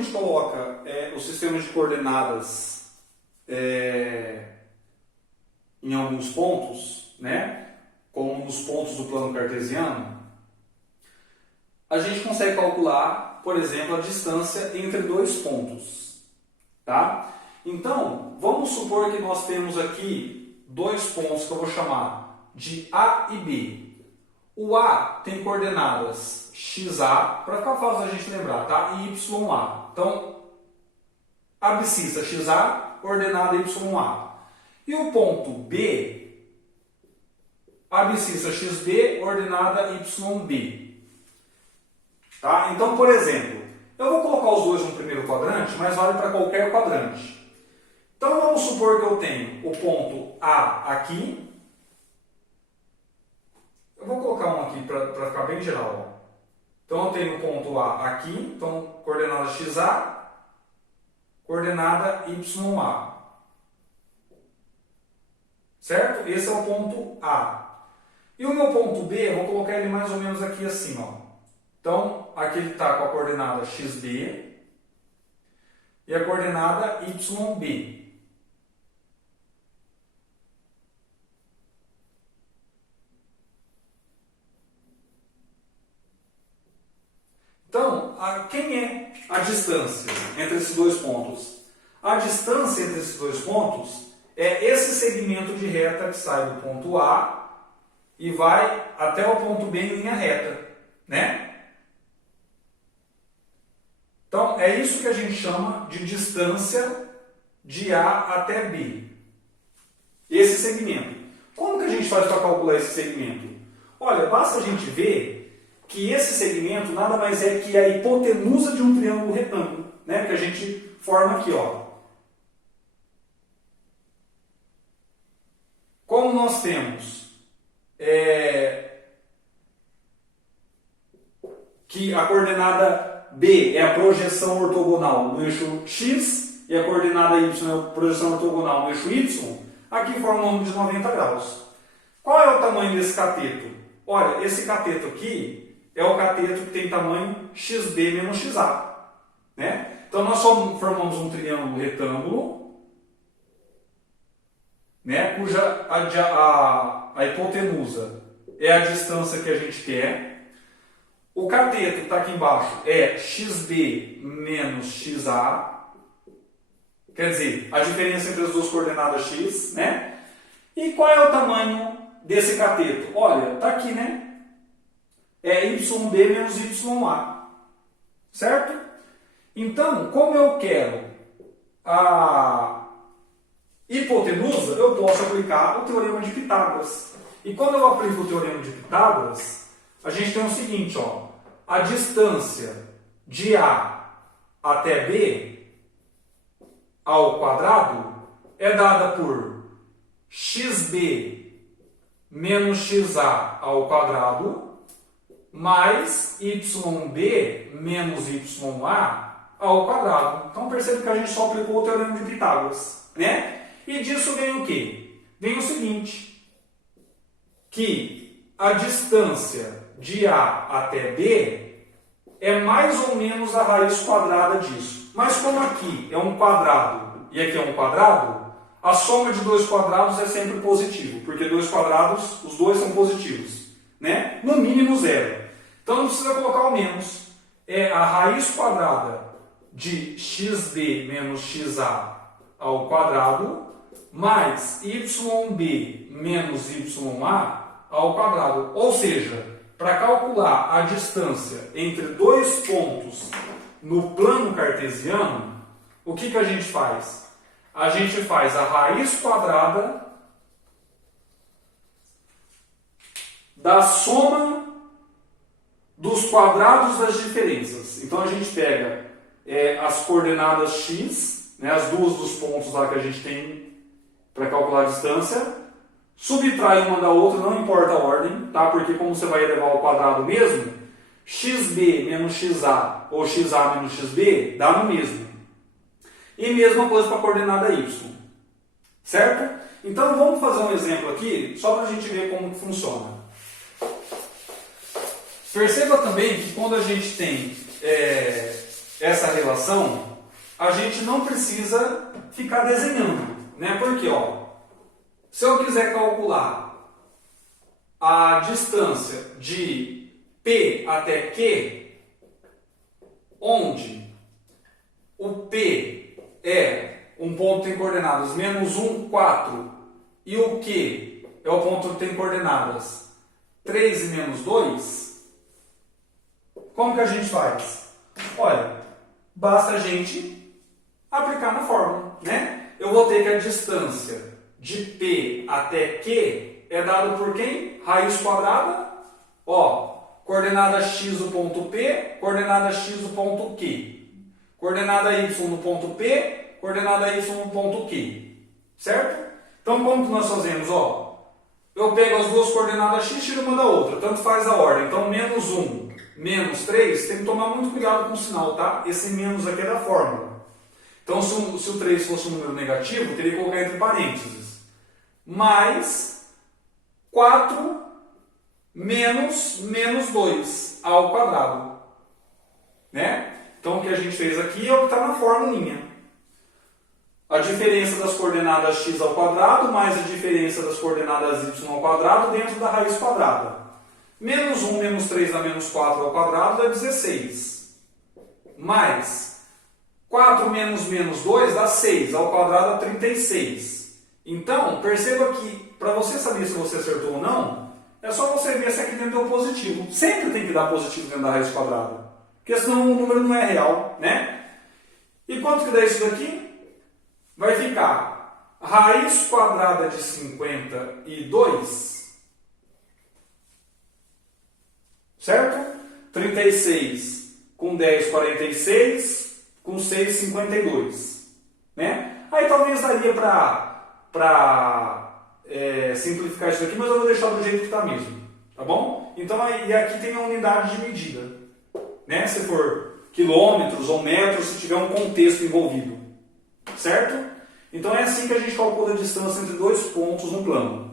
gente coloca o sistema de coordenadas em alguns pontos, né, como nos pontos do plano cartesiano, a gente consegue calcular, por exemplo, a distância entre dois pontos. Tá? Então, vamos supor que nós temos aqui dois pontos que eu vou chamar de A e B. O A tem coordenadas XA, para ficar fácil a gente lembrar, tá? E YA. Então, abscissa XA, coordenada YA. E o ponto B, abscissa XB, coordenada YB. Tá? Então, por exemplo, eu vou colocar os dois no primeiro quadrante, mas vale para qualquer quadrante. Então, vamos supor que eu tenho o ponto A aqui. Eu vou colocar um aqui para ficar bem geral. Ó. Então, eu tenho o ponto A aqui, então, coordenada XA, coordenada YA. Certo? Esse é o ponto A. E o meu ponto B, eu vou colocar ele mais ou menos aqui assim, ó. Então, aqui ele está com a coordenada XB e a coordenada YB. Então, quem é a distância entre esses dois pontos? A distância entre esses dois pontos é esse segmento de reta que sai do ponto A e vai até o ponto B em linha reta, né? Então, é isso que a gente chama de distância de A até B. Esse segmento. Como que a gente faz para calcular esse segmento? Olha, basta a gente ver que esse segmento nada mais é que a hipotenusa de um triângulo retângulo, né? Que a gente forma aqui, ó. Como nós temos que a coordenada B é a projeção ortogonal no eixo X e a coordenada Y é a projeção ortogonal no eixo Y, aqui forma um ângulo de 90 graus. Qual é o tamanho desse cateto? Olha, esse cateto aqui é o cateto que tem tamanho XB menos XA. Né? Então, nós só formamos um triângulo retângulo, né, cuja a hipotenusa é a distância que a gente quer. O cateto que está aqui embaixo é XB menos XA. Quer dizer, a diferença entre as duas coordenadas X. Né? E qual é o tamanho desse cateto? Olha, está aqui, né? É YB menos YA. Certo? Então, como eu quero a hipotenusa, eu posso aplicar o teorema de Pitágoras. E quando eu aplico o teorema de Pitágoras, a gente tem o seguinte, ó, a distância de A até B ao quadrado é dada por XB menos XA ao quadrado mais YB menos YA ao quadrado. Então percebe que a gente só aplicou o teorema de Pitágoras, né? E disso vem o quê? Vem o seguinte, que a distância de A até B é mais ou menos a raiz quadrada disso. Mas como aqui é um quadrado e aqui é um quadrado, a soma de dois quadrados é sempre positivo, porque dois quadrados, os dois são positivos, né? No mínimo zero. Então não precisa colocar o menos. É a raiz quadrada de XB menos XA ao quadrado mais YB menos YA ao quadrado. Ou seja, para calcular a distância entre dois pontos no plano cartesiano, o que a gente faz? A gente faz a raiz quadrada da soma dos quadrados das diferenças. Então a gente pega as coordenadas x, né, as duas dos pontos lá que a gente tem para calcular a distância, subtrai uma da outra, não importa a ordem, tá? Porque como você vai elevar ao quadrado mesmo, xb menos xa ou xa menos xb dá no mesmo. E mesma coisa para a coordenada y. Certo? Então vamos fazer um exemplo aqui, só para a gente ver como que funciona. Perceba também que quando a gente tem essa relação, a gente não precisa ficar desenhando, né? Porque, ó, se eu quiser calcular a distância de P até Q, onde o P é um ponto que tem coordenadas -1, 4, e o Q é o ponto que tem coordenadas 3 e -2, como que a gente faz? Olha, basta a gente aplicar na fórmula, né? Eu vou ter que a distância de P até Q é dado por quem? Raiz quadrada, ó, coordenada x do ponto P, coordenada x do ponto Q, coordenada y do ponto P, coordenada y do ponto Q, certo? Então, como que nós fazemos? Ó, eu pego as duas coordenadas x e tiro uma da outra, tanto faz a ordem. Então, -1, -3, tem que tomar muito cuidado com o sinal, tá? Esse menos aqui é da fórmula. Então, se o 3 fosse um número negativo, teria que colocar entre parênteses. Mais 4 menos -2 ao quadrado. Né? Então, o que a gente fez aqui é o que está na formulinha. A diferença das coordenadas x ao quadrado mais a diferença das coordenadas y ao quadrado dentro da raiz quadrada. -1 menos 3 dá -4 ao quadrado dá 16. Mais 4 menos -2 dá 6, ao quadrado dá 36. Então, perceba que, para você saber se você acertou ou não, é só você ver se aqui dentro deu positivo. Sempre tem que dar positivo dentro da raiz quadrada, porque senão o número não é real, né? E quanto que dá isso daqui? Vai ficar raiz quadrada de 52, certo? 36 com 10, 46, com 6, 52. Né? Aí talvez daria para simplificar isso aqui, mas eu vou deixar do jeito que está mesmo. Tá bom? Então, e aqui tem a unidade de medida. Né? Se for quilômetros ou metros, se tiver um contexto envolvido. Certo? Então é assim que a gente calcula a distância entre dois pontos no plano.